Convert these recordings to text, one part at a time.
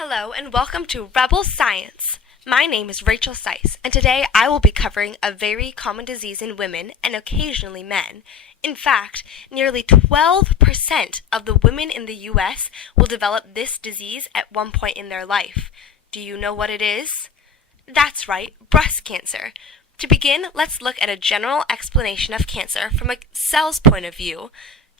Hello and welcome to Rebel Science. My name is Rachael Sise, and today I will be covering a very common disease in women and occasionally men. In fact, nearly 12% of the women in the U.S. will develop this disease at one point in their life. Do you know what it is? That's right, breast cancer. To begin, let's look at a general explanation of cancer from a cell's point of view.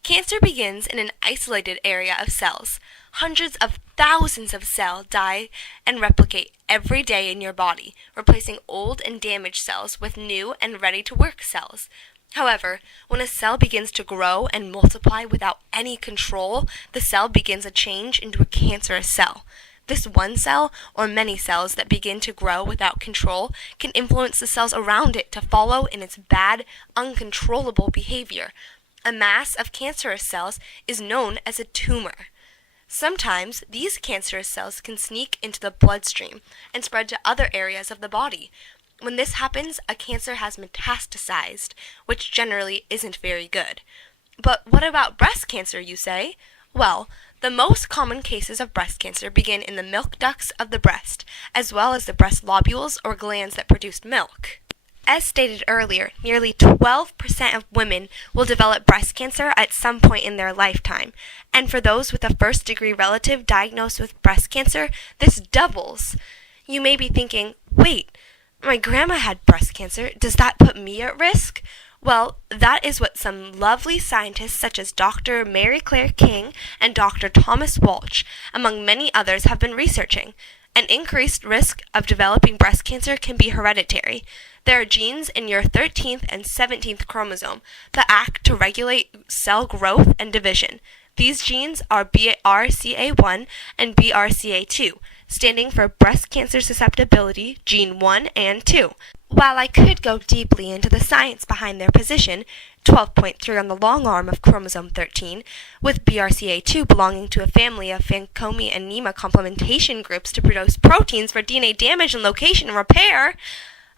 Cancer begins in an isolated area of cells. Hundreds of thousands of cells die and replicate every day in your body, replacing old and damaged cells with new and ready-to-work cells. However, when a cell begins to grow and multiply without any control, the cell begins a change into a cancerous cell. This one cell, or many cells that begin to grow without control, can influence the cells around it to follow in its bad, uncontrollable behavior. A mass of cancerous cells is known as a tumor. Sometimes these cancerous cells can sneak into the bloodstream and spread to other areas of the body. When this happens, a cancer has metastasized, which generally isn't very good. But what about breast cancer, you say? Well, the most common cases of breast cancer begin in the milk ducts of the breast, as well as the breast lobules or glands that produce milk. As stated earlier, nearly 12% of women will develop breast cancer at some point in their lifetime. And for those with a first-degree relative diagnosed with breast cancer, this doubles. You may be thinking, wait, my grandma had breast cancer. Does that put me at risk? Well, that is what some lovely scientists such as Dr. Mary Claire King and Dr. Thomas Walsh, among many others, have been researching. An increased risk of developing breast cancer can be hereditary. There are genes in your 13th and 17th chromosome that act to regulate cell growth and division. These genes are BRCA1 and BRCA2, standing for breast cancer susceptibility, gene 1 and 2. While I could go deeply into the science behind their position, 12.3 on the long arm of chromosome 13, with BRCA2 belonging to a family of Fanconi anemia complementation groups to produce proteins for DNA damage and location and repair,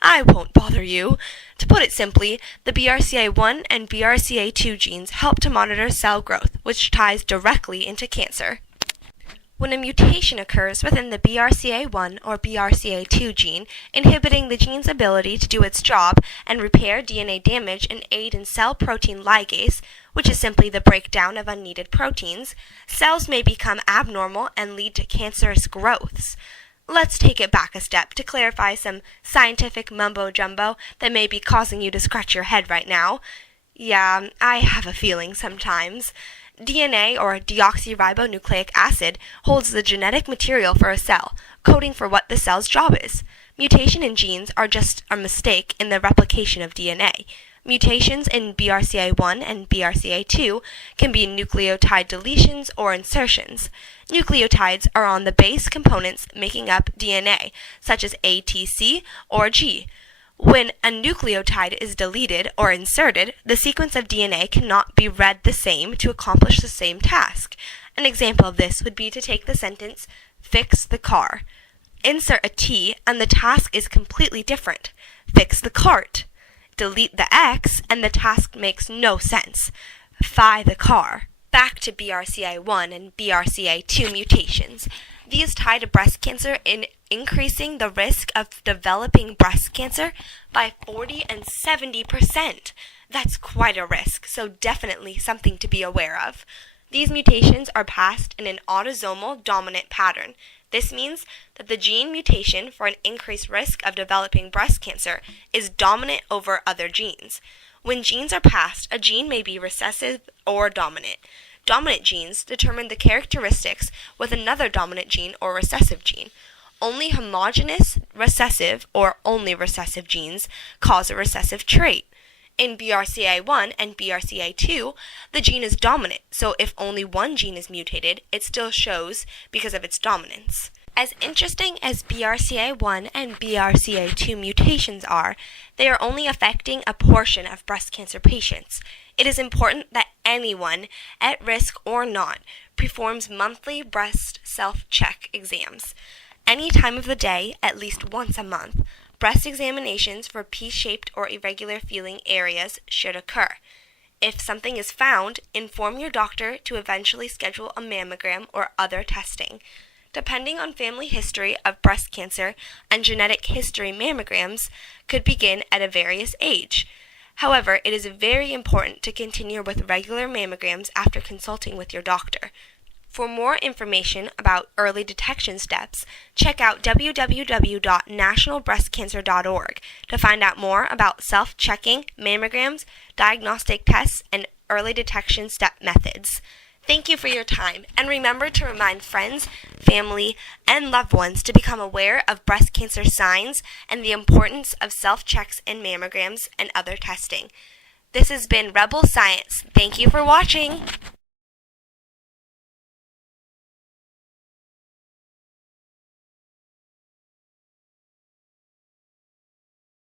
I won't bother you. To put it simply, the BRCA1 and BRCA2 genes help to monitor cell growth, which ties directly into cancer. When a mutation occurs within the BRCA1 or BRCA2 gene, inhibiting the gene's ability to do its job and repair DNA damage and aid in cell protein ligase, which is simply the breakdown of unneeded proteins, cells may become abnormal and lead to cancerous growths. Let's take it back a step to clarify some scientific mumbo-jumbo that may be causing you to scratch your head right now. Yeah, I have a feeling sometimes. DNA, or deoxyribonucleic acid, holds the genetic material for a cell, coding for what the cell's job is. Mutation in genes are just a mistake in the replication of DNA. Mutations in BRCA1 and BRCA2 can be nucleotide deletions or insertions. Nucleotides are on the base components making up DNA, such as A, T, C, or G. When a nucleotide is deleted or inserted, the sequence of DNA cannot be read the same to accomplish the same task. An example of this would be to take the sentence, "Fix the car." Insert a T and the task is completely different. Fix the cart. Delete the X and the task makes no sense. Fix the car. Back to BRCA1 and BRCA2 mutations. These tie to breast cancer in increasing the risk of developing breast cancer by 40 and 70%. That's quite a risk, so definitely something to be aware of. These mutations are passed in an autosomal dominant pattern. This means that the gene mutation for an increased risk of developing breast cancer is dominant over other genes. When genes are passed, a gene may be recessive or dominant. Dominant genes determine the characteristics with another dominant gene or recessive gene. Only homogeneous recessive or only recessive genes cause a recessive trait. In BRCA1 and BRCA2, the gene is dominant, so if only one gene is mutated, it still shows because of its dominance. As interesting as BRCA1 and BRCA2 mutations are, they are only affecting a portion of breast cancer patients. It is important that anyone, at risk or not, performs monthly breast self-check exams. Any time of the day, at least once a month, breast examinations for pea-shaped or irregular feeling areas should occur. If something is found, inform your doctor to eventually schedule a mammogram or other testing. depending on family history of breast cancer and genetic history mammograms, could begin at a various age. However, it is very important to continue with regular mammograms after consulting with your doctor. For more information about early detection steps, check out www.nationalbreastcancer.org to find out more about self-checking, mammograms, diagnostic tests, and early detection step methods. Thank you for your time, and remember to remind friends, family, and loved ones to become aware of breast cancer signs and the importance of self-checks and mammograms and other testing. This has been Rebel Science. Thank you for watching.